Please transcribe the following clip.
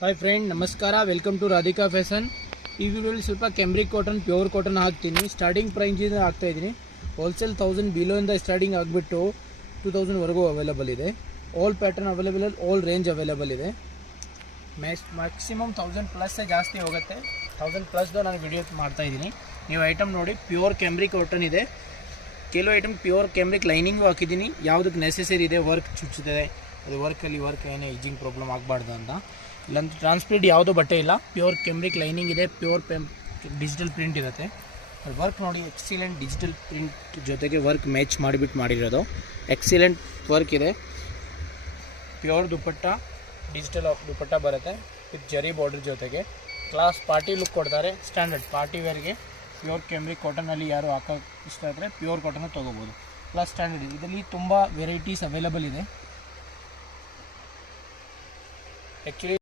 Hi friend, ನಮಸ್ಕಾರ. Welcome to Radhika fashion. ಈ ವಿಡಿಯೋಲಿ ಸ್ವಲ್ಪ ಕೆಂಬ್ರಿಕ್ ಕಾಟನ್, ಪ್ಯೂರ್ ಕಾಟನ್ ಹಾಕ್ತೀನಿ. ಸ್ಟಾರ್ಟಿಂಗ್ ಪ್ರೈಸಿಂದ ಹಾಕ್ತಾಯಿದ್ದೀನಿ. ಹೋಲ್ಸೇಲ್ 1000 ಬಿಲೋಯಿಂದ ಸ್ಟಾರ್ಟಿಂಗ್ ಆಗಿಬಿಟ್ಟು 2000ವರೆಗೂ ಅವೈಲೇಬಲ್ ಇದೆ. All pattern available, all range available ಇದೆ. ಮ್ಯಾಕ್ಸಿಮಮ್ 1000+ ಜಾಸ್ತಿ ಹೋಗುತ್ತೆ. 1000+ ನಾನು ವಿಡಿಯೋ ಮಾಡ್ತಾಯಿದ್ದೀನಿ. ನೀವು ಐಟಮ್ ನೋಡಿ, ಪ್ಯೂರ್ ಕೆಂಬ್ರಿಕ್ ಕಾಟನ್ ಇದೆ. ಕೆಲವು ಐಟಮ್ ಪ್ಯೂರ್ ಕೆಂಬ್ರಿಕ್ ಲೈನಿಂಗು ಹಾಕಿದ್ದೀನಿ. ಯಾವುದಕ್ಕೆ ನೆಸೆಸರಿ ಇದೆ, ವರ್ಕ್ ಚುಚ್ಚುತ್ತದೆ, ಅದು ವರ್ಕ್ ಏನೇ ಈಜಿಂಗ್ ಪ್ರಾಬ್ಲಮ್ ಆಗಬಾರ್ದು ಅಂತ. ಇಲ್ಲಂತೂ ಟ್ರಾನ್ಸ್ಪರೆಂಟ್ ಯಾವುದೂ ಬಟ್ಟೆ ಇಲ್ಲ, ಪ್ಯೂರ್ ಕೆಂಬ್ರಿಕ್ ಲೈನಿಂಗ್ ಇದೆ, ಪ್ಯೂರ್ ಡಿಜಿಟಲ್ ಪ್ರಿಂಟ್ ಇರುತ್ತೆ. ಅದು ವರ್ಕ್ ನೋಡಿ, ಎಕ್ಸಿಲೆಂಟ್ ಡಿಜಿಟಲ್ ಪ್ರಿಂಟ್ ಜೊತೆಗೆ ವರ್ಕ್ ಮ್ಯಾಚ್ ಮಾಡಿಬಿಟ್ಟು ಮಾಡಿರೋದು. ಎಕ್ಸಿಲೆಂಟ್ ವರ್ಕ್ ಇದೆ. ಪ್ಯೂರ್ ದುಪ್ಪಟ್ಟ, ಡಿಜಿಟಲ್ ದುಪ್ಪಟ್ಟ ಬರುತ್ತೆ ವಿತ್ ಜರಿ ಬಾರ್ಡರ್ ಜೊತೆಗೆ. ಕ್ಲಾಸ್ ಪಾರ್ಟಿ ಲುಕ್ ಕೊಡ್ತಾರೆ. ಸ್ಟ್ಯಾಂಡರ್ಡ್ ಪಾರ್ಟಿ ವೇರ್ಗೆ ಪ್ಯೂರ್ ಕೆಂಬ್ರಿಕ್ ಕಾಟನಲ್ಲಿ ಯಾರು ಹಾಕೋಕ್ಕೆ ಇಷ್ಟ ಆದರೆ ಪ್ಯೂರ್ ಕಾಟನ್ನ ತೊಗೋಬೋದು. ಪ್ಲಸ್ ಸ್ಟ್ಯಾಂಡರ್ಡ್ ಇದೆ. ಇದರಲ್ಲಿ ತುಂಬ ವೆರೈಟೀಸ್ ಅವೈಲೇಬಲ್ ಇದೆ. ಆ್ಯಕ್ಚುಲಿ